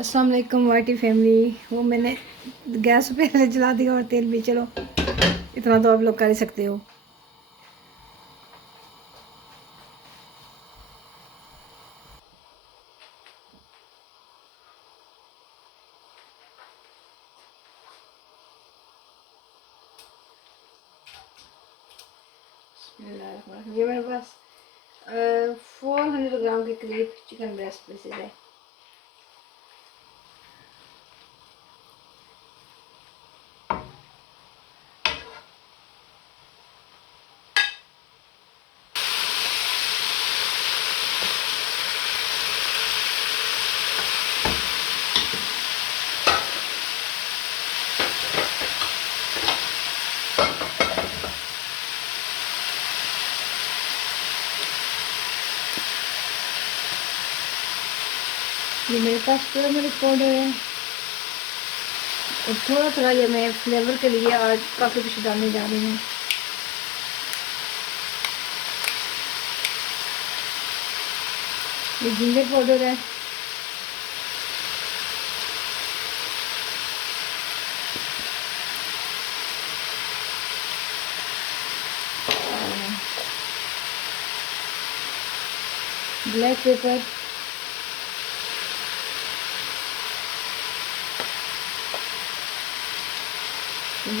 अस्सलाम वालेकुम वाइटी फैमिली। वो मैंने गैस पे जला दिया और तेल भी, चलो इतना तो आप लोग कर ही सकते हो। ये मेरे पास 400 ग्राम के करीब चिकन ब्रेस्ट पीसेस है। ये मेरे पास टर्मरिक पाउडर है और थोड़ा थोड़ा ये मैं फ्लेवर के लिए आज काफ़ी कुछ डालने जा रही हूँ। ये जिंजर पाउडर है। Black pepper,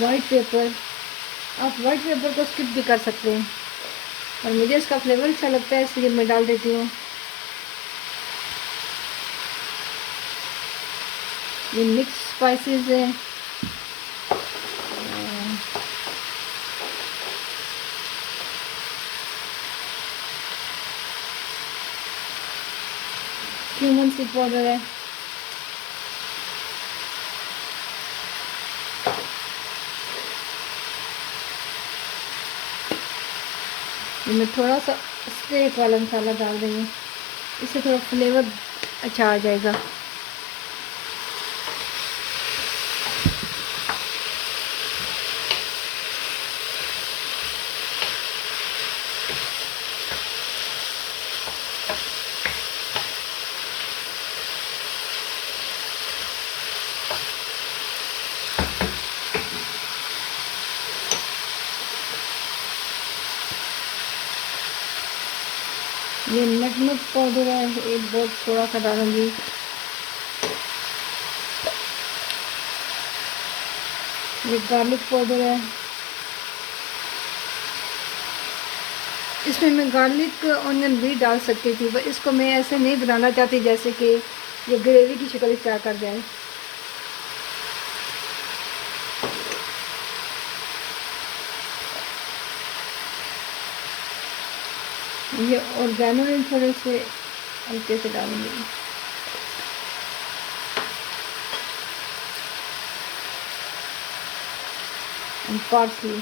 white paper. आप वाइट पेपर को स्किप भी कर सकते हैं और मुझे इसका फ्लेवर अच्छा लगता है इसलिए मैं डाल देती हूँ। ये मिक्स स्पाइसेस है। क्यूमन सीड पाउडर है। मैं थोड़ा सा स्टेक वाला मसाला डाल रही हूँ, इससे थोड़ा फ्लेवर अच्छा आ जाएगा। ये नटमग पाउडर है, एक बहुत थोड़ा सा डालूंगी। ये गार्लिक पाउडर है। इसमें मैं गार्लिक ऑनियन भी डाल सकती थी, पर इसको मैं ऐसे नहीं बनाना चाहती जैसे कि ये ग्रेवी की शक्ल इख्तियार कर जाए। ये ऑर्गेनो थोड़े से हल्के से डालूंगी। पार्सली,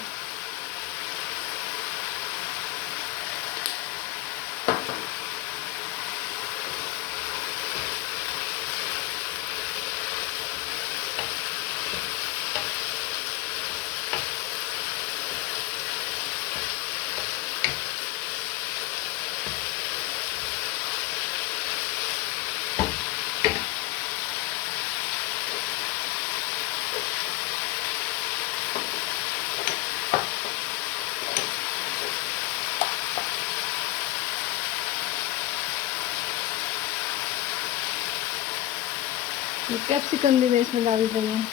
ये कैप्सिकम भी मैं इसमें डाल रही हूँ।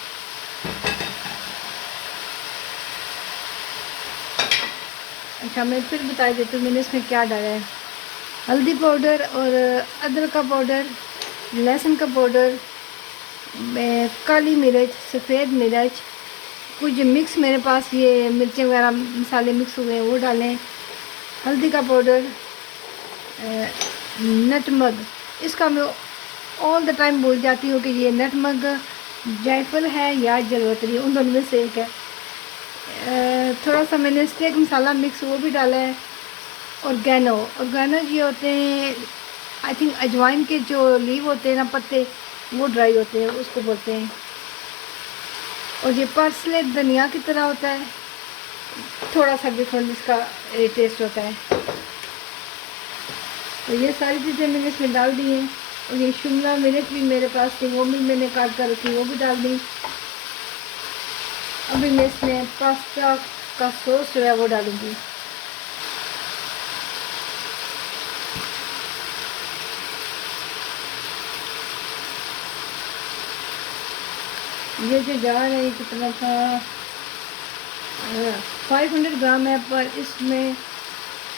अच्छा, मैं फिर बता देती हूँ मैंने इसमें क्या डाला है। हल्दी पाउडर और अदरक का पाउडर, लहसुन का पाउडर, काली मिर्च, सफ़ेद मिर्च, कुछ मिक्स मेरे पास ये मिर्चें वगैरह मसाले मिक्स हुए हैं वो डालें। हल्दी का पाउडर, नटमग। इसका मैं ऑल द टाइम बोल जाती हूँ कि ये नटमग जायफल है या जलवतरी, उन दोनों में से एक है। थोड़ा सा मैंने स्टेक मसाला मिक्स वो भी डाला है। ऑर्गेनो ये होते हैं, आई थिंक अजवाइन के जो लीव होते हैं ना, पत्ते, वो ड्राई होते हैं, उसको बोलते हैं। और ये पार्सले धनिया की तरह होता है, थोड़ा सा डिफरेंट इसका टेस्ट होता है। तो ये सारी चीज़ें मैंने इसमें डाल दी हैं। और ये शिमला मिर्च भी मेरे पास थी, वो भी मैंने काट कर रखी, वो भी डाल दी। अभी मैं इसमें पास्ता का सॉस जो है वो डालूंगी। ये जो जार है ये कितना था, 500 ग्राम है, पर इसमें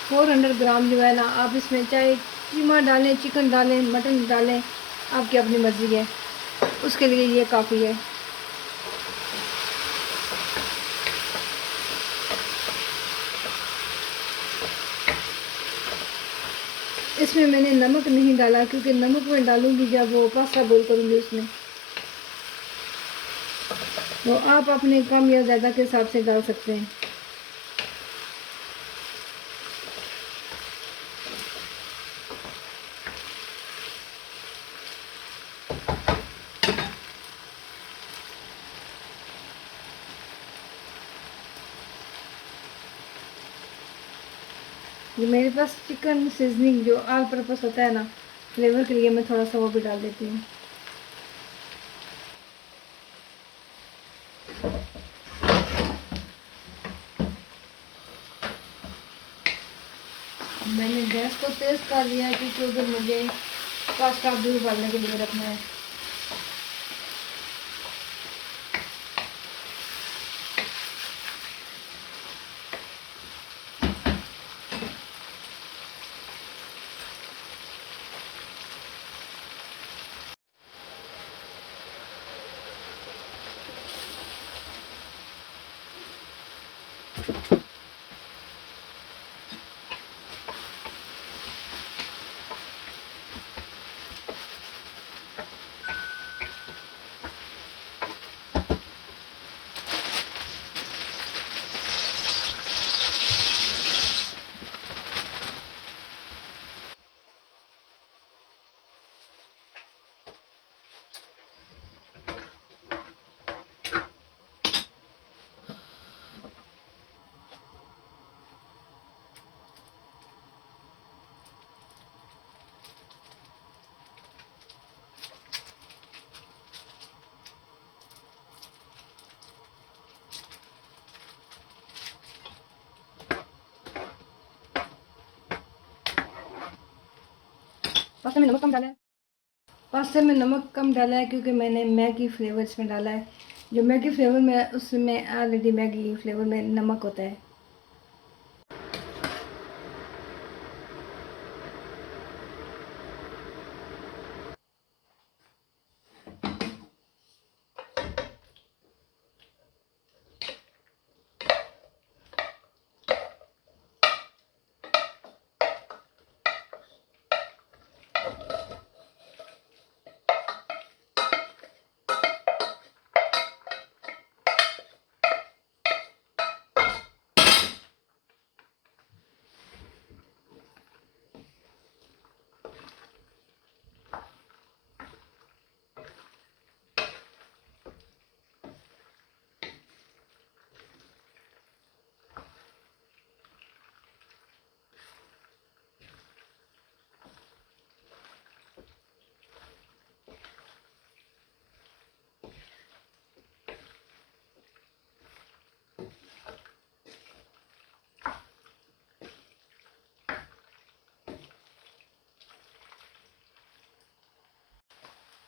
400 ग्राम जो है ना, आप इसमें चाहे कीमा डालें, चिकन डालें, मटन डालें, आपकी अपनी मर्ज़ी है, उसके लिए ये काफ़ी है। इसमें मैंने नमक नहीं डाला क्योंकि नमक मैं डालूंगी जब वो पास्ता बॉईल करूँगी उसमें, तो आप अपने कम या ज़्यादा के हिसाब से डाल सकते हैं। ये मेरे पास चिकन सीजनिंग जो ऑल पर्पस होता है ना, फ्लेवर के लिए, मैं थोड़ा सा वो भी डाल देती हूँ। मैंने गैस को तेज़ कर लिया क्योंकि उधर मुझे पास्ता भी उबालने के लिए रखना है। पास्ता में नमक कम डाला है, पास्ता में नमक कम डाला है क्योंकि मैंने मैगी फ्लेवर इसमें डाला है। जो मैगी फ्लेवर में, उसमें ऑलरेडी मैगी फ्लेवर में नमक होता है।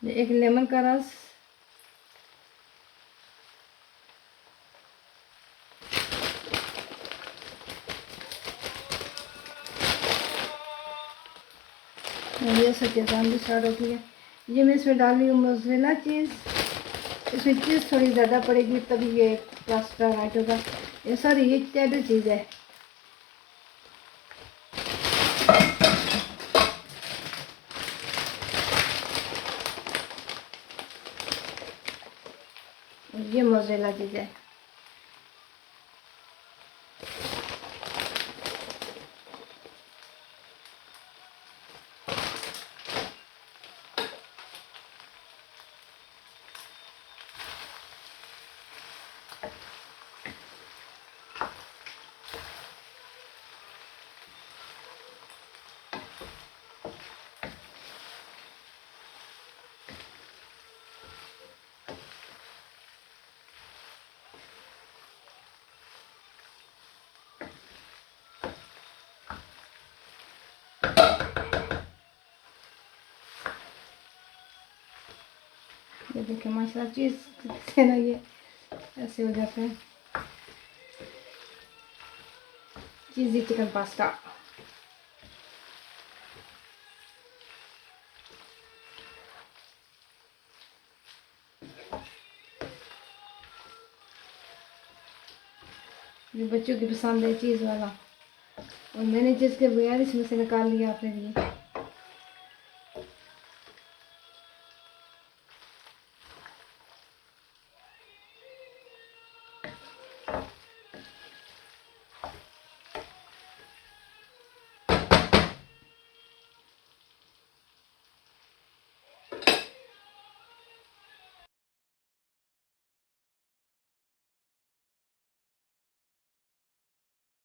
एक लेमन का रस, ये सच्चे भी स्टार्ट होती है। ये मैं इसमें डाल रही हूँ मोज़रेला चीज़। इसमें चीज़ थोड़ी ज़्यादा पड़ेगी तभी ये पास्ता राइट होगा। ये सॉरी, ये चेडर चीज़ है। ये मोज़रेला चीज़ है। ये देखें माशाल्लाह चीज़ से ना ये ऐसे हो जाता है। चीज़ी चिकन पास्ता। ये बच्चों की पसंद है चीज़ वाला, और मैंने चीज़ के बगैर इसमें से निकाल लिया अपने लिए।